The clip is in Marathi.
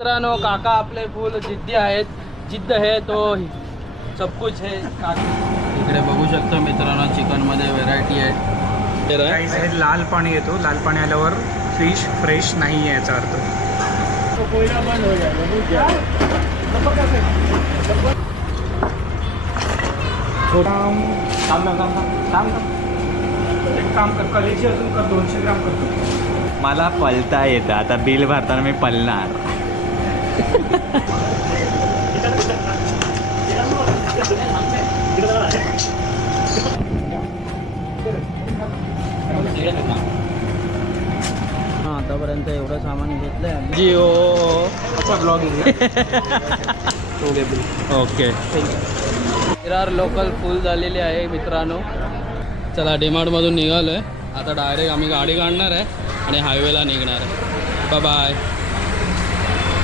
मित्रांनो काका आपले फुल जिद्दी आहेत. जिद्द है तो सब कुछ है. इकडे बघू शकता मित्रांनो चिकन मध्ये व्हेरायटी आहे. काही साईड लाल पाणी येतो. लाल पाणी आल्यावर फिश फ्रेश नाही आहे याचा अर्थ. कोयला बंद हो जाएगा. एक काम कर कलेची अजून कर 200 ग्राम करतो. मला पलता येतं. आता बिल भरताना मी पलणार. आतापर्यंत एवढं सामान घेतलंय Jio blog okay. Virar local फुल झालेली आहे मित्रांनो. चला डीमार्टमधून निघालो आहे. आता डायरेक्ट आम्ही गाडी काढणार आहे आणि हायवेला निघणार आहे. Bye bye.